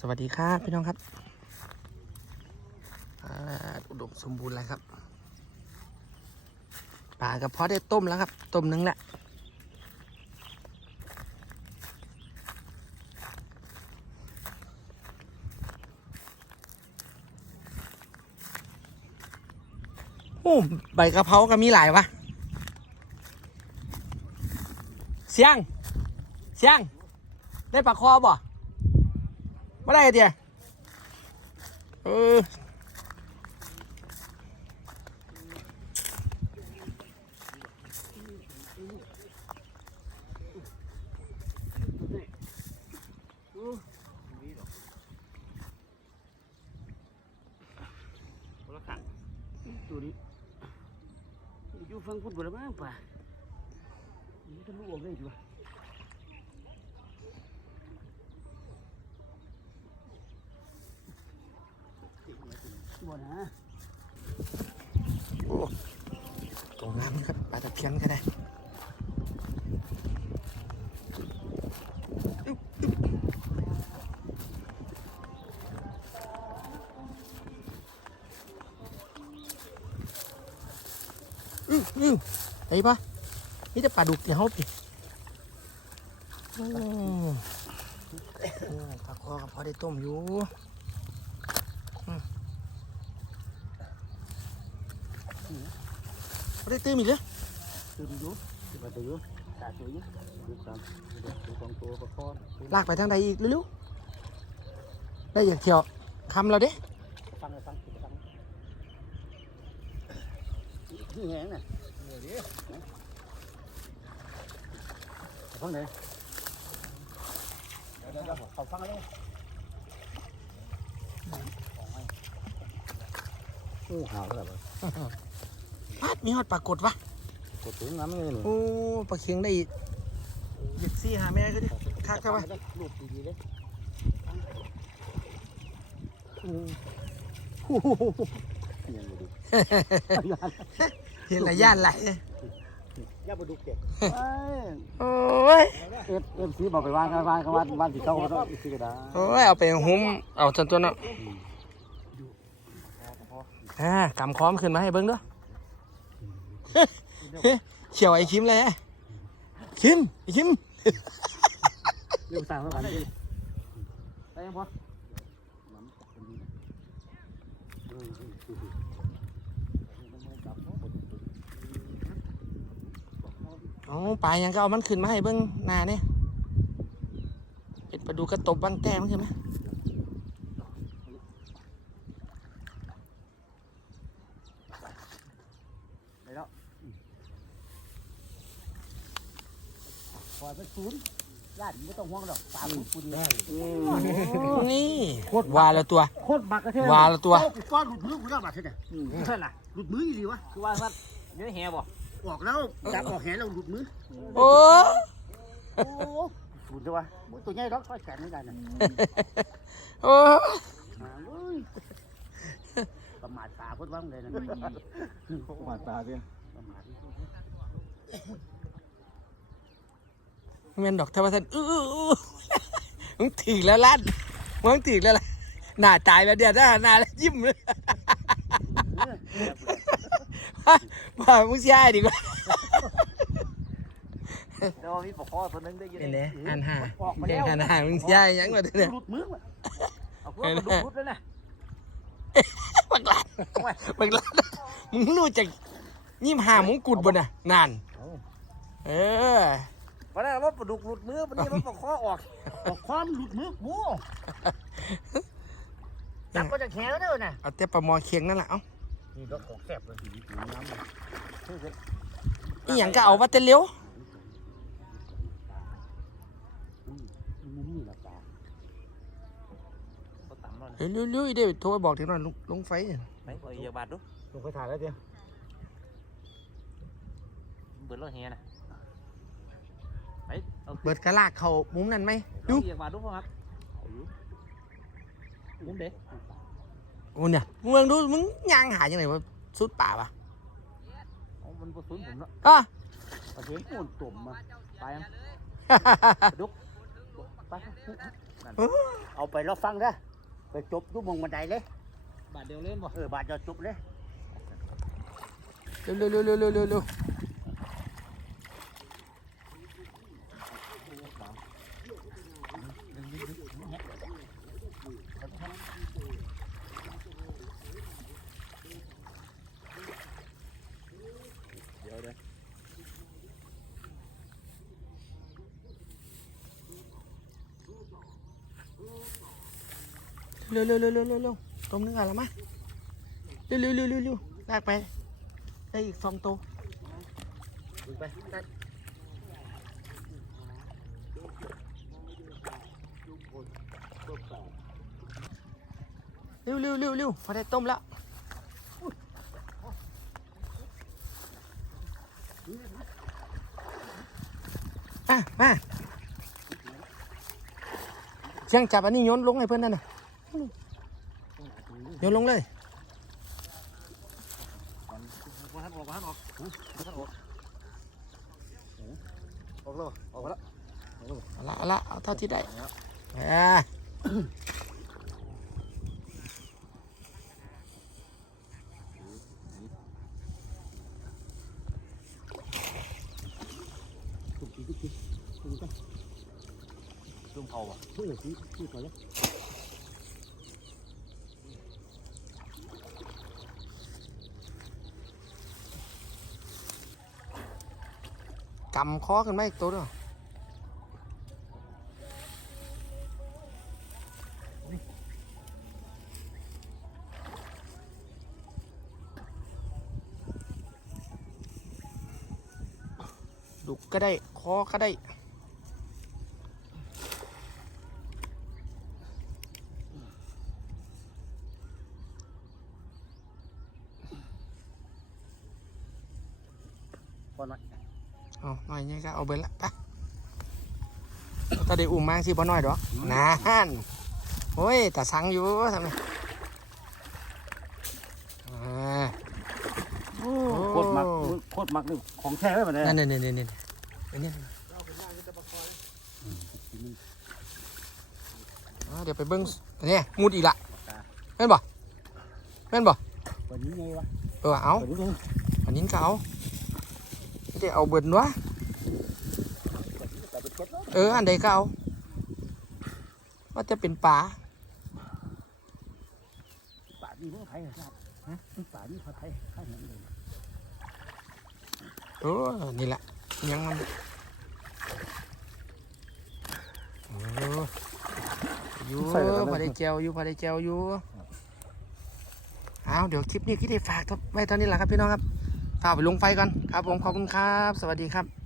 สวัสดีครับพี่น้องครับอุดมสมบูรณ์แล้วครับปลากระเพาะได้ต้มแล้วครับ ต้มนึงแหละโอ้ใบกระเพราก็มีหลายวะเสียง เสียง ได้ปลาคอบ่ ไม่ได้เดียเออตัวนี้อยู่ฟังพูดบ่ละมั้งป่ะนี่จะรู้ออกได้ดีวะ บ่ นะโอ้ตรงน้ำนะครับปลาตะเพียนก็ได้อืออืออือไอ้ปะนี่จะปลาดุกเดี๋ยวเขาปิดปลาคอกับพอได้ต้มอยู่อืมพอ ได้ตื้มอีกเลยตื่นอยู่ตื่นมาตื่นอยู่ตาตื่นอยู่ดูสามดูสองตัวประคอนลากไปทางใดอีกเร็วๆได้อย่างเที่ยวคำเราเด้ฟังเลยฟังฟังนี่แหงน่ะนี่ดิฟังเลยเดี๋ยวเดี๋ยวเขาฟังเลยโอ้หาวแล้วแบบ พาดมีฮอดปรากฏวะกดถึงน้ำเลยหนูโอ้ปลาเคียงได้อีกหยิบซี่หาแม่ก็ดิคักใช่ปะลูกดีๆเลยยังอยู่ดิเห็นระย่านไหลย่าไปดูเก็บโอ้ยเอฟเอฟซีบอกไปวางกันวางกันวางวางที่เขาก็ต้องซื้อกระดาษโอ้ยเอาไปหุ้มเอาจนตัวเนาะอ่ากำค้อมขึ้นมาให้เบิ้งด้วย เขียวไอ้คิมเลยอะคิมไอ้คิมเรื่องสั่งแล้วกันดิได้ยังพอโอ้ปลายังก็เอามันขึ้นมาให้เบิ้งหนาเนี่ย เป็นปลาดูกระตบบังแต้มนขึ้นไหม ได้แล้วปล่ อยไปศูนย์ญาติไม่ต้องห่วงหรอกตามคุณแม่นี่วาแล้วตัว โคตรบักกระเทวาแล้วตัวกูฟ้อนหลุดมือกูแล้วบักเท่เนี่ยนั่นล่ะหลุดมืออีหลีวะคือว่าว่าเนื้อแหบ่ออกแล้วจับออกแหแล้วหลุดมือโอ้โอ้ศูนย์ใช่ปะตัวใหญ่ร้องค่อยแขนไม่ได้น่ะโอ้มาเว้ยประมาทตาเพิ่นว่างเลยนะประมาทตาเด้อประมาท เมียนดอกเทวทันอื้ออื้ออื้อมึงถีกแล้วลั่นมึงถีกแล้วล่ะหน้าตายแบบเดียวหน้าหน้าแล้วยิ้มเลยว่ามึงเสียไอ้ดีกว่าแต่ว่ามีปลาคอตัวหนึงได้ยินเป็นไงอันห่าออกมาเก่แล้งวอันห่ามึงเสียไอ้หยังวะเนี่ยหลุดมือว่ะเอาพวกมันดูดแล้วนะบักหลานบักหลานมึงรู้จักยิ้มหามงกุฎบนน่ะนาน เออ วันนั้นว่าปลาดุกหลุดมือวันนี้มันปลาคอออกออกความหลุดมือกูจับก็จะแข็งแล้วเด้อน่ะเอาแต่ปลาหมอเคียงนั่นแหละเอ้านี่ก็ของแซ่บเลยน้ำอีหยังก็เอาว่าแต่เลี้ยวมันนี่แหละจ้าเขาต่ำแล้วนะเร็วๆเร็วๆอีเดี๋ยวโทรไปบอกทีหน่อยลงลงไฟเนี่ยไปเอาอีกบาทดูลงไปถ่ายแล้วเดียวเบิดแล้วแหน่ะไป เอาเบิดกระลากเขามุมนั้นไหมดูดูอีกบาทดูพ่อครับมุมเด็กโอ้เนี่ยมึงลองดูมึงย่างหาจังไหนวะสุดป่าปะเอามันปลาสูนผมเนาะอะประเทศโอนตุ่มมาไปยังฮ่าฮ่าฮ่าปลาดุกไปเอาไปแล้วฟังเด้อไปจบทุกมงบันไดเลยบาทเดียวเล่นบ่เออบาดเดียวจบเลยเร็วเร็วเร็วเร็วเร็ว เร็วเร็วเร็วเร็วเร็วเร็วตรงนึงอะแล้วมั้ยเร็วเร็วเร็วเร็วเร็วลากไปได้อีกสองตัวตเร็วเร็วเร็วเร็วพอได้ต้มแล้วอะมาเชียงจับอันนี้โยนลงให้เพื่อนนั่นน่ะ luôn nhiều lông đây quá hát quá hát ọt quá hát ọt lạ lạ tao thì đấy à Hãy subscribe cho kênh Ghiền Mì Gõ Để không bỏ lỡ những video hấp dẫn กำคอขึ้นมาอีกตัวด้วยดุกก็ได้ คอก็ได้ พอหน่อย เอาหน่อยนี่ก็เอาเบิร์ละไปถ้าได้อุ่มมากสิบ่น้อยดอกนานโอ้ยแต่สังอยู่ทำไมอ่าโคตรมักโคตรมักนี่ของแท้ไว้มาเลยนั่นนี่นี่นี่อันนี้อ่าเดี๋ยวไปเบิ้งอันนี้มุดอีกละแม่นบ่แม่นบ่วันนี้ไงวะเออเอาวันนี้ไงอันนี้ก็เอา ไม่ได้เอาเบิดวะเป็นเจ็ดแล้วเออ อันใดก็เอาว่าจะเป็นป่าป่านี่เมืองไทยครับฮะป่านี่เขาไทยข้างนั้นเลยเออนี่แหละยังมันอออยู่พอได้แจวอยู่พอได้แจวอยู่เอาเดี๋ยวคลิปนี้คิดได้ฝากไว้ตอนนี้แหละครับพี่น้องครับ ฝากไปลงไฟก่อนครับผมขอบคุณครับ สวัสดีครับ